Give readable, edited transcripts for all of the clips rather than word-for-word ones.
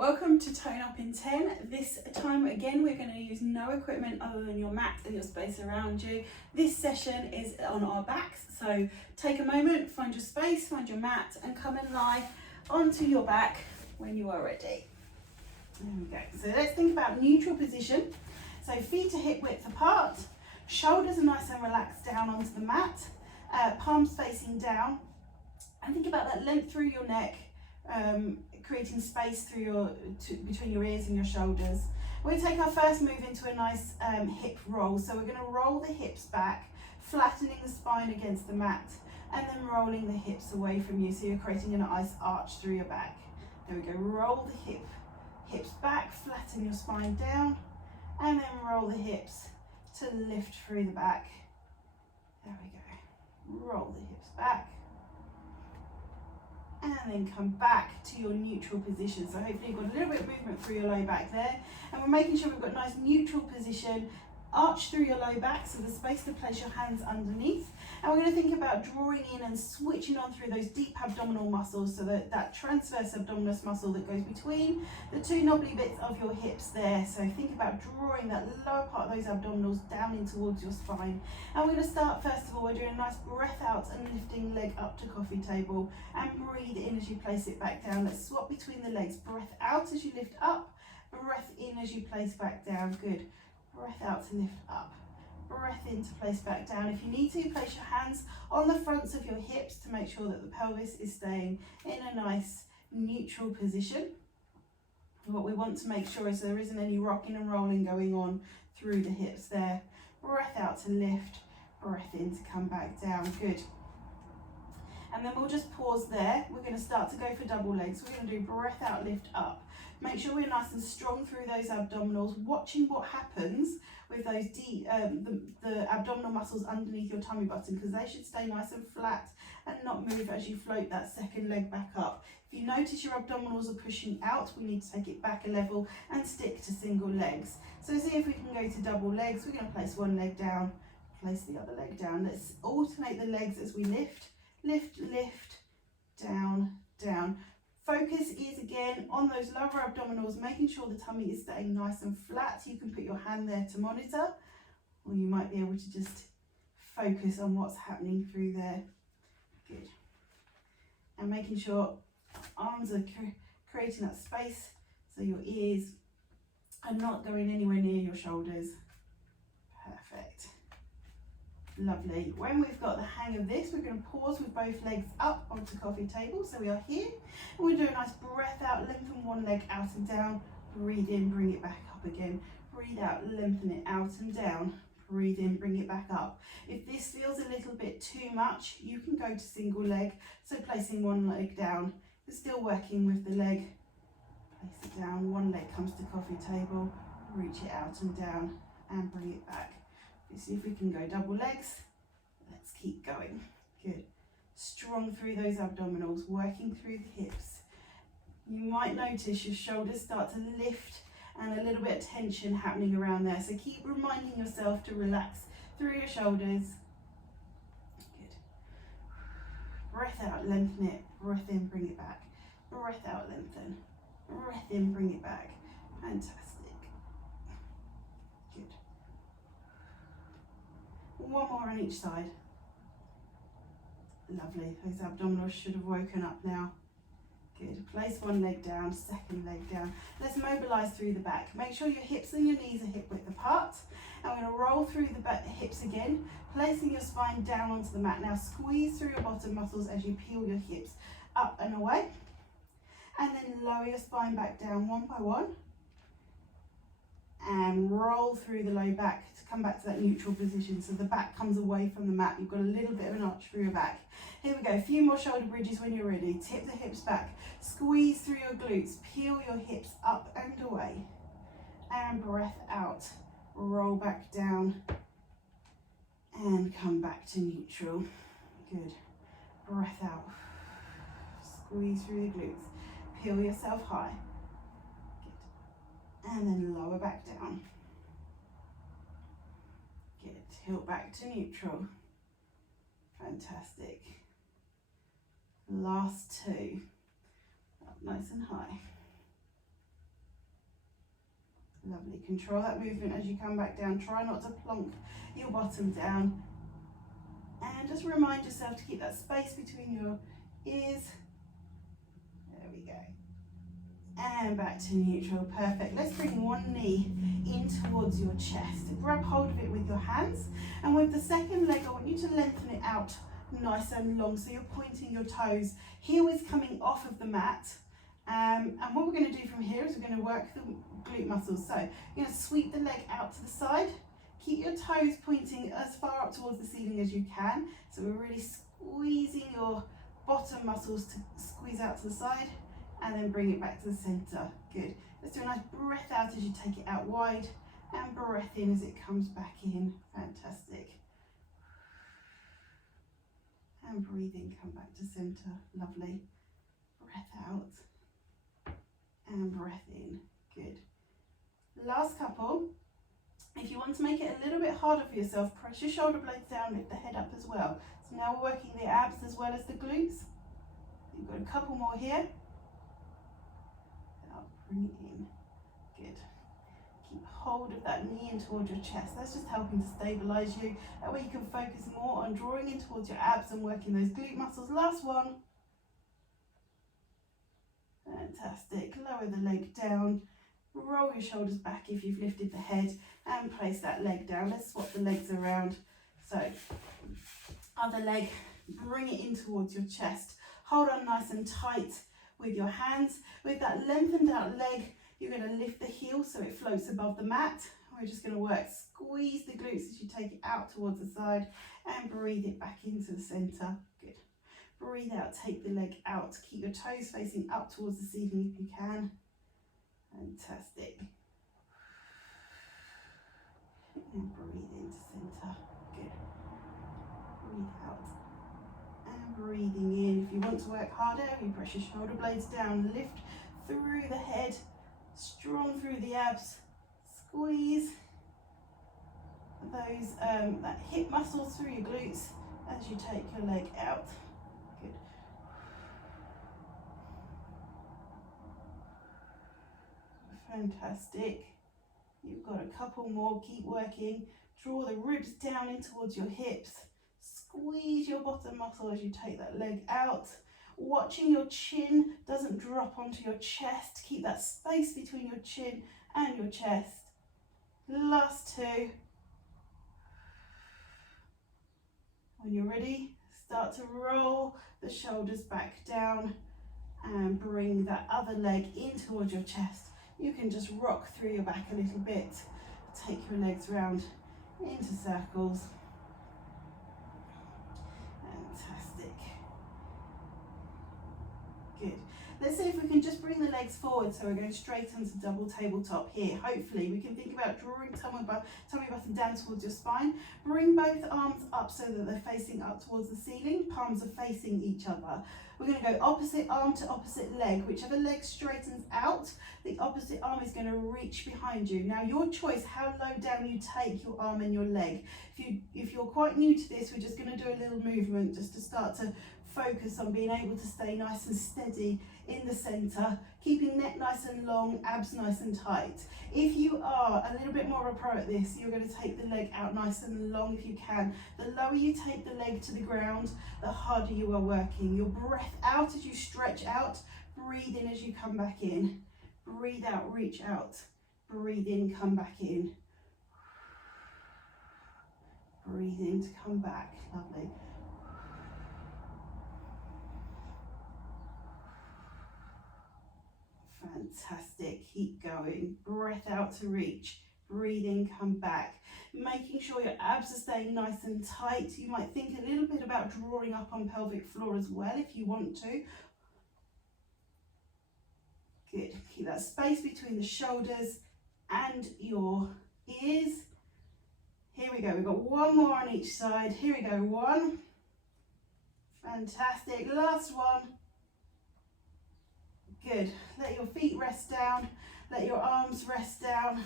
Welcome to Tone Up in 10. This time again we're going to use no equipment other than your mat and your space around you. This session is on our backs, so take a moment, find your space, find your mat and come and lie onto your back when you are ready. There we go. So let's think about neutral position. So feet are hip width apart, shoulders are nice and relaxed down onto the mat, palms facing down, and think about that length through your neck, creating space through between your ears and your shoulders. We're going to take our first move into a nice hip roll. So we're going to roll the hips back, flattening the spine against the mat, and then rolling the hips away from you. So you're creating a nice arch through your back. There we go. Roll the hips back, flatten your spine down, and then roll the hips to lift through the back. There we go. Roll the hips back. And then come back to your neutral position. So hopefully you've got a little bit of movement through your low back there. And we're making sure we've got a nice neutral position. Arch through your low back, so the space to place your hands underneath. And we're going to think about drawing in and switching on through those deep abdominal muscles, so that transverse abdominis muscle that goes between the two knobbly bits of your hips there. So think about drawing that lower part of those abdominals down in towards your spine. And we're going to start, first of all, we're doing a nice breath out and lifting leg up to coffee table, and breathe in as you place it back down. Let's swap between the legs. Breath out as you lift up, breath in as you place back down. Good. Breath out to lift up, breath in to place back down. If you need to, place your hands on the fronts of your hips to make sure that the pelvis is staying in a nice neutral position. What we want to make sure is there isn't any rocking and rolling going on through the hips there. Breath out to lift, breath in to come back down. Good. And then we'll just pause there. We're going to start to go for double legs. We're going to do breath out, lift up. Make sure we're nice and strong through those abdominals, watching what happens with those deep, the abdominal muscles underneath your tummy button, because they should stay nice and flat and not move as you float that second leg back up. If you notice your abdominals are pushing out, we need to take it back a level and stick to single legs. So see if we can go to double legs. We're going to place one leg down, place the other leg down. Let's alternate the legs as we lift, lift, lift, down, down. Focus is again on those lower abdominals, making sure the tummy is staying nice and flat. You can put your hand there to monitor, or you might be able to just focus on what's happening through there. Good. And making sure arms are creating that space so your ears are not going anywhere near your shoulders. Perfect. Lovely. When we've got the hang of this, we're going to pause with both legs up onto coffee table. So we are here, and we're doing a nice breath out, lengthen one leg out and down, breathe in, bring it back up again, breathe out, lengthen it out and down, breathe in, bring it back up. If this feels a little bit too much, you can go to single leg, so placing one leg down, you're still working with the leg, place it down, one leg comes to coffee table, reach it out and down and bring it back. Let's see if we can go double legs. Let's keep going. Good. Strong through those abdominals, working through the hips. You might notice your shoulders start to lift and a little bit of tension happening around there. So keep reminding yourself to relax through your shoulders. Good. Breath out, lengthen it. Breath in, bring it back. Breath out, lengthen. Breath in, bring it back. Fantastic. Good. One more on each side. Lovely. Those abdominals should have woken up now. Good. Place one leg down, second leg down. Let's mobilise through the back. Make sure your hips and your knees are hip width apart. And we're going to roll through the back, hips again, placing your spine down onto the mat. Now squeeze through your bottom muscles as you peel your hips up and away. And then lower your spine back down one by one. And roll through the low back to come back to that neutral position, so the back comes away from the mat. You've got a little bit of an arch through your back. Here we go, a few more shoulder bridges when you're ready. Tip the hips back, squeeze through your glutes, peel your hips up and away, and breath out, roll back down and come back to neutral. Good. Breath out, squeeze through the glutes, peel yourself high. And then lower back down. Good. Tilt back to neutral. Fantastic. Last two. Up nice and high. Lovely. Control that movement as you come back down. Try not to plonk your bottom down. And just remind yourself to keep that space between your ears. There we go. And back to neutral. Perfect. Let's bring one knee in towards your chest. Grab hold of it with your hands. And with the second leg, I want you to lengthen it out nice and long. So you're pointing your toes. Heel is coming off of the mat. And what we're going to do from here is we're going to work the glute muscles. So you're going to sweep the leg out to the side. Keep your toes pointing as far up towards the ceiling as you can. So we're really squeezing your bottom muscles to squeeze out to the side. And then bring it back to the center. Good. Let's do a nice breath out as you take it out wide, and breath in as it comes back in. Fantastic. And breathe in, come back to center. Lovely. Breath out and breath in. Good. Last couple. If you want to make it a little bit harder for yourself, press your shoulder blades down, lift the head up as well. So now we're working the abs as well as the glutes. You've got a couple more here. Bring it in. Good. Keep hold of that knee in towards your chest. That's just helping to stabilize you. That way you can focus more on drawing in towards your abs and working those glute muscles. Last one. Fantastic. Lower the leg down. Roll your shoulders back if you've lifted the head, and place that leg down. Let's swap the legs around. So, other leg, bring it in towards your chest. Hold on nice and tight with your hands. With that lengthened out leg, you're going to lift the heel so it floats above the mat. We're just going to work, squeeze the glutes as you take it out towards the side, and breathe it back into the center. Good. Breathe out, take the leg out. Keep your toes facing up towards the ceiling if you can. Fantastic. And breathe into center. Good. Breathe out. And breathing in. If you want to work harder, you press your shoulder blades down, lift through the head, strong through the abs, squeeze those that hip muscles through your glutes as you take your leg out. Good. Fantastic. You've got a couple more. Keep working. Draw the ribs down in towards your hips. Squeeze your bottom muscle as you take that leg out. Watching your chin doesn't drop onto your chest. Keep that space between your chin and your chest. Last two. When you're ready, start to roll the shoulders back down and bring that other leg in towards your chest. You can just rock through your back a little bit. Take your legs round into circles. Fantastic. Good. Let's see if we can just bring the legs forward, so we're going straight onto double tabletop here. Hopefully we can think about drawing tummy button down towards your spine. Bring both arms up so that they're facing up towards the ceiling. Palms are facing each other. We're going to go opposite arm to opposite leg. Whichever leg straightens out, the opposite arm is going to reach behind you. Now your choice how low down you take your arm and your leg. If you're quite new to this, we're just going to do a little movement just to start to focus on being able to stay nice and steady in the center, keeping neck nice and long, abs nice and tight. If you are a little bit more of a pro at this, you're going to take the leg out nice and long if you can. The lower you take the leg to the ground, the harder you are working. Your breath out as you stretch out, breathe in as you come back in. Breathe out, reach out. Breathe in, come back in. Breathe in to come back. Lovely. Fantastic. Keep going. Breath out to reach. Breathe in, come back. Making sure your abs are staying nice and tight. You might think a little bit about drawing up on pelvic floor as well if you want to. Good. Keep that space between the shoulders and your ears. Here we go. We've got one more on each side. Here we go. One. Fantastic. Last one. Good. Let your feet rest down. Let your arms rest down.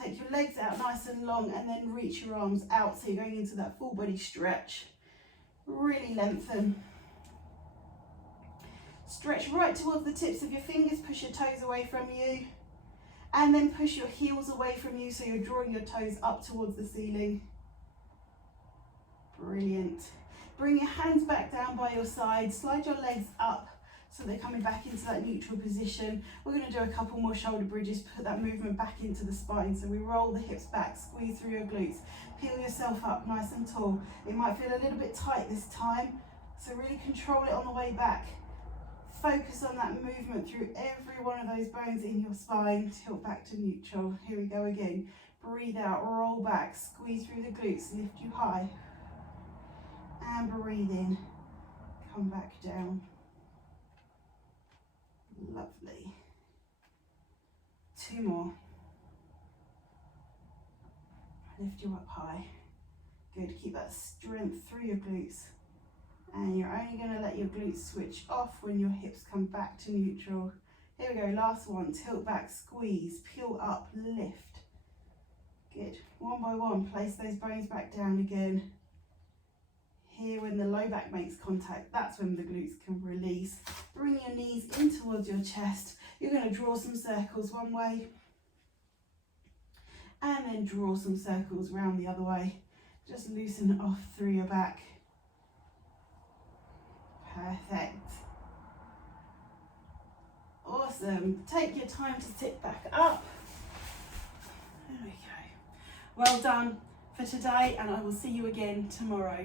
Take your legs out nice and long and then reach your arms out so you're going into that full body stretch. Really lengthen. Stretch right towards the tips of your fingers. Push your toes away from you. And then push your heels away from you so you're drawing your toes up towards the ceiling. Brilliant. Bring your hands back down by your side, slide your legs up so they're coming back into that neutral position. We're going to do a couple more shoulder bridges, put that movement back into the spine. So we roll the hips back, squeeze through your glutes, peel yourself up nice and tall. It might feel a little bit tight this time, so really control it on the way back. Focus on that movement through every one of those bones in your spine. Tilt back to neutral. Here we go again. Breathe out, roll back, squeeze through the glutes, lift you high. And breathe in, come back down. Lovely. 2 more. Lift you up high. Good, keep that strength through your glutes. And you're only going to let your glutes switch off when your hips come back to neutral. Here we go, last one. Tilt back, squeeze, peel up, lift. Good. One by one, place those bones back down again. Here, when the low back makes contact, that's when the glutes can release. Bring your knees in towards your chest. You're going to draw some circles one way and then draw some circles round the other way. Just loosen off through your back. Perfect. Awesome. Take your time to sit back up. There we go. Well done for today, and I will see you again tomorrow.